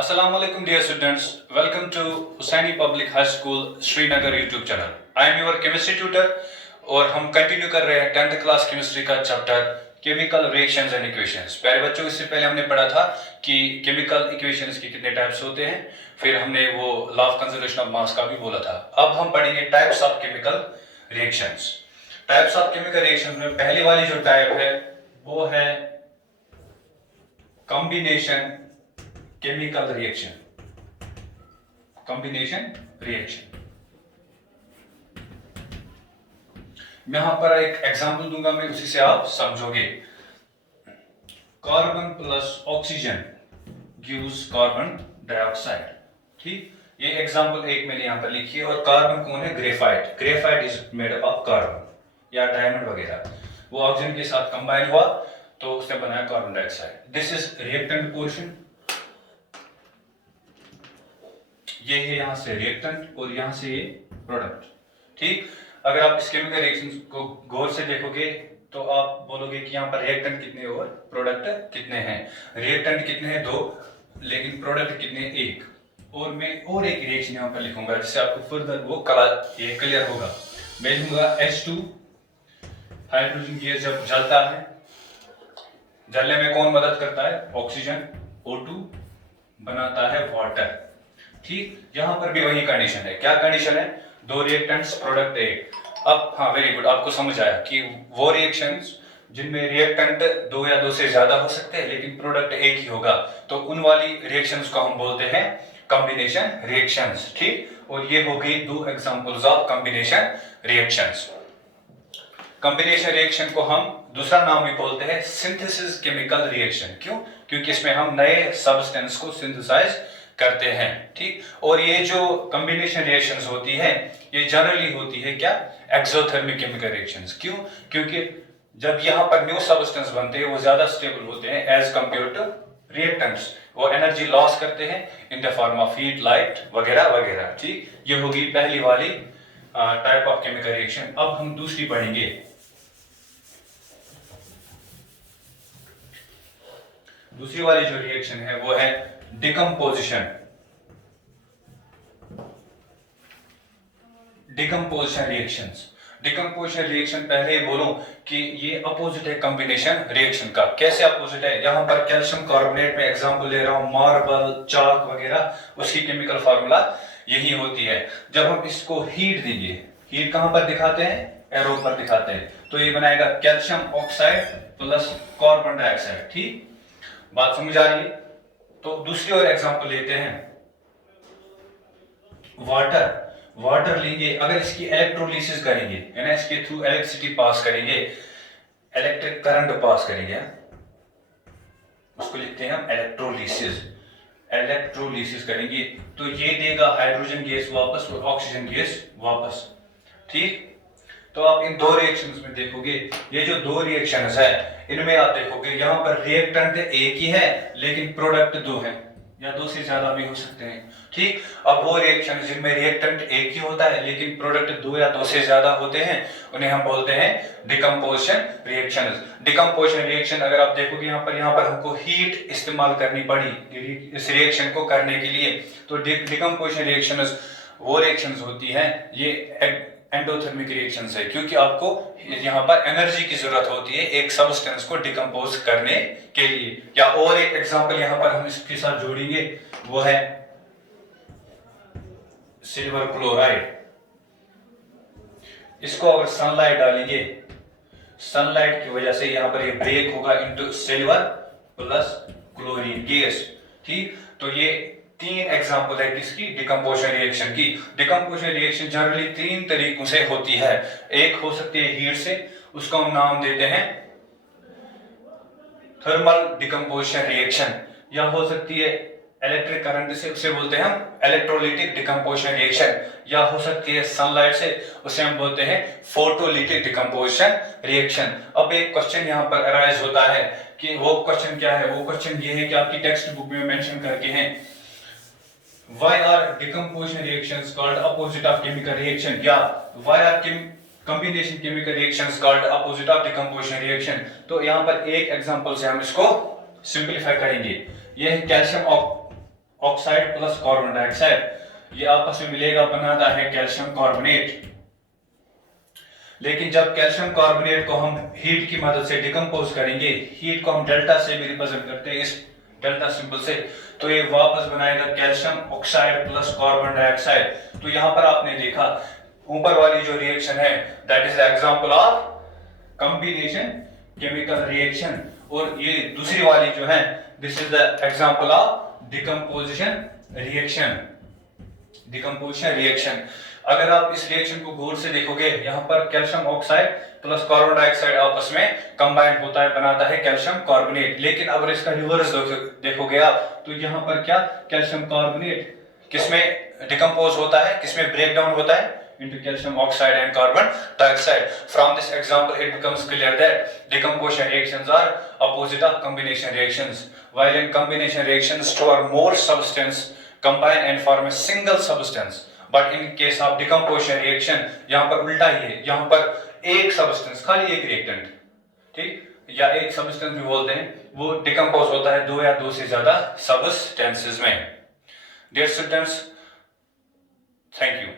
Assalamu alaikum dear students. Welcome to Hussaini Public High School Srinagar YouTube channel. I am your chemistry tutor और हम continue कर रहे हैं 10th class chemistry का chapter chemical reactions and equations. प्यारे बच्चों, इससे पहले हमने पढ़ा था कि केमिकल इक्वेशंस के कितने टाइप्स होते हैं. फिर हमने वो law of conservation of mass का भी बोला था. अब हम पढ़ेंगे types of chemical reactions. Types of chemical reactions में पहली वाली जो टाइप है वो है combination chemical reaction. Combination reaction. मैं यहां पर एक एग्जांपल दूंगा, मैं उसी से आप समझोगे. Carbon plus oxygen gives carbon dioxide. ठीक, ये एग्जांपल एक मैंने यहां पर लिखी है. और कार्बन कौन है? Graphite. Graphite is made up of carbon या डायमंड वगैरह. वो ऑक्सीजन के साथ कंबाइन हुआ तो उसने बनाया carbon dioxide. This is reactant portion. ये है यहां से रिएक्टेंट और यहां से ये प्रोडक्ट. ठीक, अगर आप इस केमिकल रिएक्शंस को गौर से देखोगे तो आप बोलोगे कि यहाँ पर रिएक्टेंट कितने और प्रोडक्ट कितने हैं. रिएक्टेंट कितने हैं? 2, लेकिन प्रोडक्ट कितने? 1. और मैं और एक रिएक्शन यहाँ पर लिखूंगा जिससे आपको फर्दर वो ये क्लियर होगा. मैं लिखूंगा H2. हाइड्रोजन गैस जब जलता है, जलने में कौन मदद करता है? ऑक्सीजन. O2 बनाता है वाटर. ठीक, यहां पर भी वही कंडीशन है. क्या कंडीशन है? 2 रिएक्टेंट्स, प्रोडक्ट 1. अब हाँ, वेरी गुड, आपको समझ आया कि वो रिएक्शंस जिनमें रिएक्टेंट 2 या 2 से ज्यादा हो सकते हैं लेकिन प्रोडक्ट 1 ही होगा, तो उन वाली रिएक्शंस को हम बोलते हैं कॉम्बिनेशन रिएक्शंस. ठीक, और ये हो गई 2 examples of combination reactions. Combination reaction को हम दूसरा नाम भी बोलते हैं सिंथेसिस केमिकल रिएक्शन. क्यों? क्योंकि इसमें हम नए सब्सटेंस को सिंथेसाइज करते हैं. ठीक, और ये जो कॉम्बिनेशन रिएक्शंस होती है ये जनरली होती है क्या? Exothermic chemical reactions. क्यों? क्योंकि जब यहाँ पर न्यू सब्सटेंस बनते हैं वो ज्यादा स्टेबल होते हैं एज कंपेयर टू रिएक्टेंट्स. वो एनर्जी लॉस करते हैं in the form of heat, light वगैरह वगैरह. ठीक, ये होगी पहली वाली टाइप ऑफ केमिकल रिएक्शन. अब हम दूसरी पढ़ेंगे. दूसरी वाली जो रिएक्शन है वो है decomposition. Decomposition reactions. Decomposition reaction पहले ही बोलूं कि ये अपोजिट है कॉम्बिनेशन रिएक्शन का. कैसे अपोजिट है? यहां पर कैल्शियम कार्बोनेट में एग्जांपल ले रहा हूं, मार्बल, चाक वगैरह, उसकी केमिकल फार्मूला यही होती है. जब हम इसको हीट देंगे, हीट कहां पर दिखाते हैं? एरो पर दिखाते हैं. तो ये बनाएगा calcium oxide plus carbon dioxide. ठीक, बात समझ आ रही है? तो दूसरी और एग्जांपल लेते हैं. वाटर. वाटर लेंगे, अगर इसकी इलेक्ट्रोलिसिस करेंगे, है ना, इसके थ्रू इलेक्ट्रिसिटी पास करेंगे, इलेक्ट्रिक करंट पास करेंगे, उसको लिखते हैं हम इलेक्ट्रोलिसिस. इलेक्ट्रोलिसिस करेंगे तो ये देगा हाइड्रोजन गैस वापस और ऑक्सीजन गैस वापस. ठीक, तो आप इन 2 रिएक्शंस में देखोगे, ये जो 2 रिएक्शंस है इनमें आप देखोगे यहाँ पर रिएक्टेंट 1 ही है लेकिन प्रोडक्ट 2 है या 2 से ज्यादा भी हो सकते हैं. ठीक, अब वो रिएक्शन जिनमें रिएक्टेंट 1 ही होता है लेकिन प्रोडक्ट 2 या 2 से ज्यादा होते हैं उन्हें हम बोलते हैं डिकम्पोजिशन रिएक्शंस. डिकम्पोजिशन रिएक्शन अगर आप देखोगे यहाँ पर हमको हीट इस्तेमाल करनी पड़ी इस रिएक्शन को करने के लिए. तो डिकम्पोजिशन रिएक्शंस वो रिएक्शंस होती हैं, ये एंडोथर्मिक रिएक्शंस है, क्योंकि आपको यहाँ पर एनर्जी की जरूरत होती है एक सब्सटेंस को डिकम्पोज करने के लिए. या और एक एग्जांपल यहाँ पर हम इसके साथ जोड़ेंगे, वो है सिल्वर क्लोराइड. इसको अगर सनलाइट डालेंगे, सनलाइट की वजह से यहाँ पर ये ब्रेक होगा into silver plus chlorine gas. ठीक, तो ये 3 एग्जांपल है किसकी? डिकम्पोजिशन रिएक्शन की. डिकम्पोजिशन रिएक्शन जनरली 3 तरीकों से होती है. एक हो सकती है हीट से, उसको हम नाम देते हैं थर्मल डिकम्पोजिशन रिएक्शन. या हो सकती है इलेक्ट्रिक करंट से, उसे बोलते हैं हम इलेक्ट्रोलिटिक डिकम्पोजिशन रिएक्शन. या हो सकती है सनलाइट से, उसे हम बोलते हैं फोटोलिटिक डिकम्पोजिशन रिएक्शन. अब एक क्वेश्चन यहाँ पर अराइज होता है कि वो क्वेश्चन क्या है? वो क्वेश्चन ये है कि आपकी टेक्स्ट बुक में मेंशन करके हैं, why are decomposition reactions called opposite of chemical reaction, या why are combination chemical reactions called opposite of decomposition reaction. तो यहाँ पर एक एग्जांपल से हम इसको सिंपलीफाई करेंगे. ये है calcium oxide plus carbon dioxide, ये आपस में मिलेगा, बनाता है कैल्शियम कार्बोनेट। लेकिन जब कैल्शियम कार्बोनेट को हम हीट की मदद से डिकम्पोज करेंगे, हीट को हम डेल्टा से भी रिप्रेजेंट करते हैं, इस डेल्टा सिंबल से, तो ये वापस बनाएगा calcium oxide plus carbon dioxide. तो यहां पर आपने देखा ऊपर वाली जो रिएक्शन है that is the example of combination chemical reaction, और ये दूसरी वाली जो है this is the example of decomposition reaction. Decomposition reaction, अगर आप इस रिएक्शन को गौर से देखोगे, यहाँ पर calcium oxide plus carbon dioxide आपस में कंबाइन होता है, बनाता है कैल्शियम कार्बोनेट। लेकिन अगर इसका रिवर्स देखोगे आप, तो यहाँ पर क्या कैल्शियम कार्बोनेट किसमें डिकम्पोज होता है, किसमें ब्रेक डाउन होता है, into calcium oxide and carbon dioxide. From this example, it becomes clear that decomposition reactions are opposite of combination reactions. While in combination reactions, two or more substance combine and form a single substance. But in case of decomposition reaction, यहाँ पर उल्टा ही है, यहाँ पर एक substance, खाली एक reactant, ठीक, या एक substance भी बोलते हैं, वो decompose होता है दो या दो से ज्यादा substances में। Dear students, thank you.